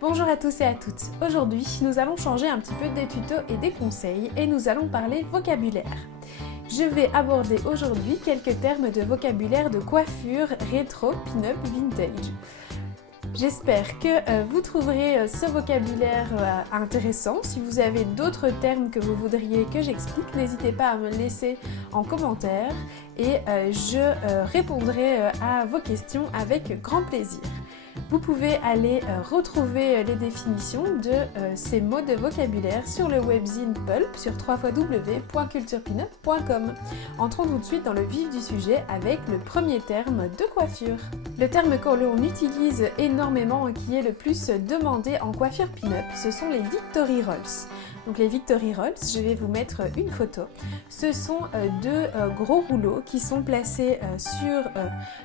Bonjour à tous et à toutes. Aujourd'hui, nous allons changer un petit peu des tutos et des conseils et nous allons parler vocabulaire. Je vais aborder aujourd'hui quelques termes de vocabulaire de coiffure rétro, pin-up, vintage. J'espère que vous trouverez ce vocabulaire intéressant. Si vous avez d'autres termes que vous voudriez que j'explique, n'hésitez pas à me le laisser en commentaire et je répondrai à vos questions avec grand plaisir. Vous pouvez aller retrouver les définitions de ces mots de vocabulaire sur le webzine Pulp sur www.culturepinup.com. Entrons tout de suite dans le vif du sujet avec le premier terme de coiffure. Le terme que l'on utilise énormément et qui est le plus demandé en coiffure pin-up, ce sont les Victory Rolls. Donc les Victory Rolls, je vais vous mettre une photo. Ce sont deux gros rouleaux qui sont placés sur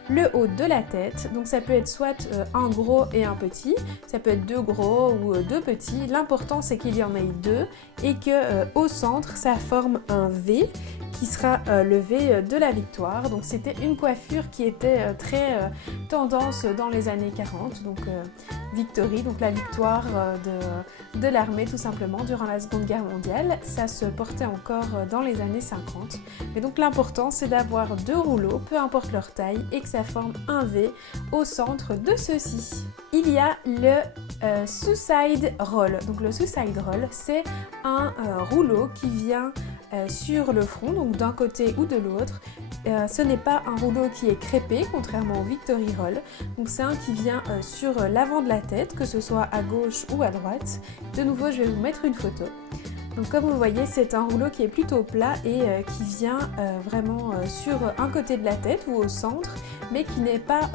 le haut de la tête. Donc ça peut être soit un gros et un petit, ça peut être deux gros ou deux petits. L'important c'est qu'il y en ait deux et que au centre ça forme un V qui sera le V de la victoire. Donc c'était une coiffure qui était très tendance dans les années 40, donc Victory, donc la victoire de l'armée tout simplement durant la Seconde Guerre mondiale. Ça se portait encore dans les années 50. Mais donc l'important c'est d'avoir deux rouleaux, peu importe leur taille, et que ça forme un V au centre de ceux-ci. Il y a le suicide roll. Donc le suicide roll, c'est un rouleau qui vient sur le front, donc d'un côté ou de l'autre. Ce n'est pas un rouleau qui est crêpé, contrairement au Victory Roll. Donc c'est un qui vient sur l'avant de la tête, que ce soit à gauche ou à droite. De nouveau, je vais vous mettre une photo. Donc comme vous voyez, c'est un rouleau qui est plutôt plat et qui vient vraiment sur un côté de la tête ou au centre, mais qui n'est pas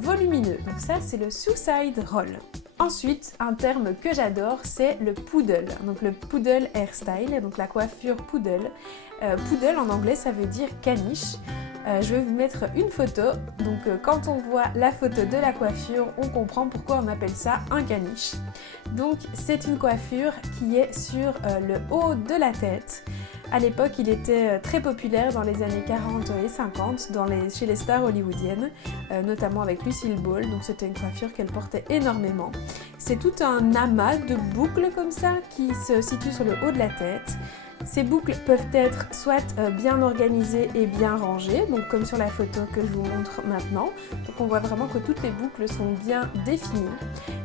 volumineux. Donc ça, c'est le suicide roll. Ensuite, un terme que j'adore, c'est le poodle. Donc le poodle hairstyle, donc la coiffure poodle. Poodle en anglais, ça veut dire caniche. Je vais vous mettre une photo. Donc quand on voit la photo de la coiffure, on comprend pourquoi on appelle ça un caniche. Donc c'est une coiffure qui est sur le haut de la tête. À l'époque, il était très populaire dans les années 40 et 50 chez les stars hollywoodiennes, notamment avec Lucille Ball. Donc c'était une coiffure qu'elle portait énormément. C'est tout un amas de boucles comme ça qui se situe sur le haut de la tête. Ces boucles peuvent être soit bien organisées et bien rangées, donc comme sur la photo que je vous montre maintenant. Donc on voit vraiment que toutes les boucles sont bien définies.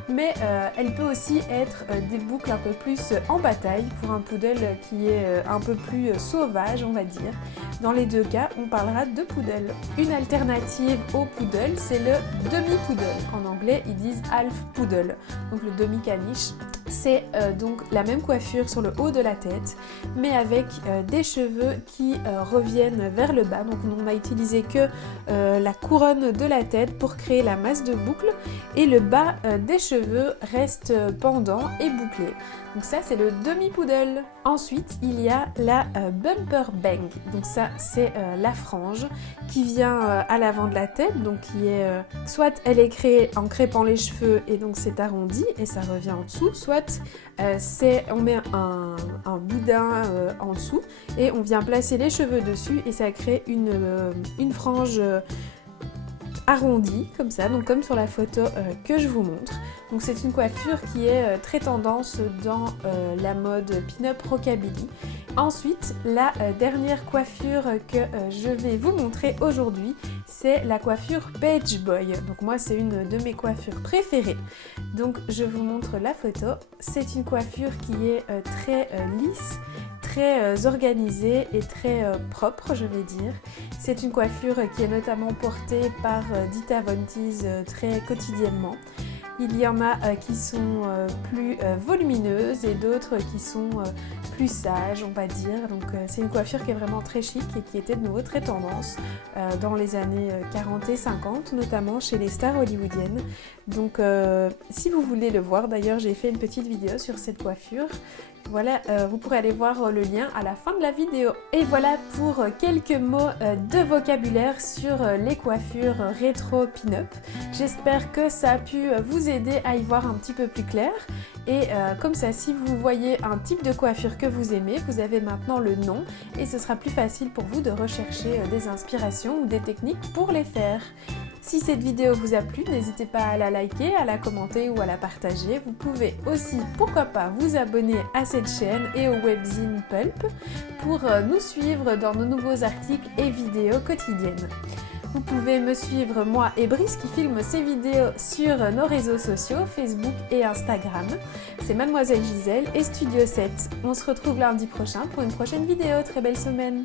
Mais elle peut aussi être des boucles un peu plus en bataille pour un poodle qui est un peu plus sauvage, on va dire. Dans les deux cas, on parlera de poodle. Une alternative au poodle, c'est le demi-poodle. En anglais, ils disent half poodle, donc le demi-caniche. C'est donc la même coiffure sur le haut de la tête, mais avec des cheveux qui reviennent vers le bas. Donc on n'a utilisé que la couronne de la tête pour créer la masse de boucles et le bas des cheveux reste pendant et bouclé. Donc ça c'est le demi-poodle. Ensuite il y a la bumper bang. Donc ça c'est la frange qui vient à l'avant de la tête, donc qui est soit elle est créée en crêpant les cheveux et donc c'est arrondi et ça revient en dessous, soit on met un boudin en dessous et on vient placer les cheveux dessus et ça crée une frange arrondie comme ça, donc comme sur la photo que je vous montre. Donc c'est une coiffure qui est très tendance dans la mode pin-up rockabilly. Ensuite, la dernière coiffure que je vais vous montrer aujourd'hui, c'est la coiffure Page Boy. Donc moi, c'est une de mes coiffures préférées. Donc je vous montre la photo. C'est une coiffure qui est très lisse, très organisée et très propre, je vais dire. C'est une coiffure qui est notamment portée par Dita Von Teese très quotidiennement. Il y en a qui sont plus volumineuses et d'autres qui sont plus sages, on va dire. Donc c'est une coiffure qui est vraiment très chic et qui était de nouveau très tendance dans les années 40 et 50, notamment chez les stars hollywoodiennes. Donc si vous voulez le voir, d'ailleurs j'ai fait une petite vidéo sur cette coiffure. Voilà, vous pourrez aller voir le lien à la fin de la vidéo. Et voilà pour quelques mots de vocabulaire sur les coiffures rétro pin-up. J'espère que ça a pu vous aider à y voir un petit peu plus clair. Et comme ça, si vous voyez un type de coiffure que vous aimez, vous avez maintenant le nom et ce sera plus facile pour vous de rechercher des inspirations ou des techniques pour les faire. Si cette vidéo vous a plu, n'hésitez pas à la liker, à la commenter ou à la partager. Vous pouvez aussi, pourquoi pas, vous abonner à cette chaîne et au webzine Pulp pour nous suivre dans nos nouveaux articles et vidéos quotidiennes. Vous pouvez me suivre, moi et Brice, qui filme ces vidéos sur nos réseaux sociaux, Facebook et Instagram. C'est Mademoiselle Gisèle et Studio 7. On se retrouve lundi prochain pour une prochaine vidéo. Très belle semaine!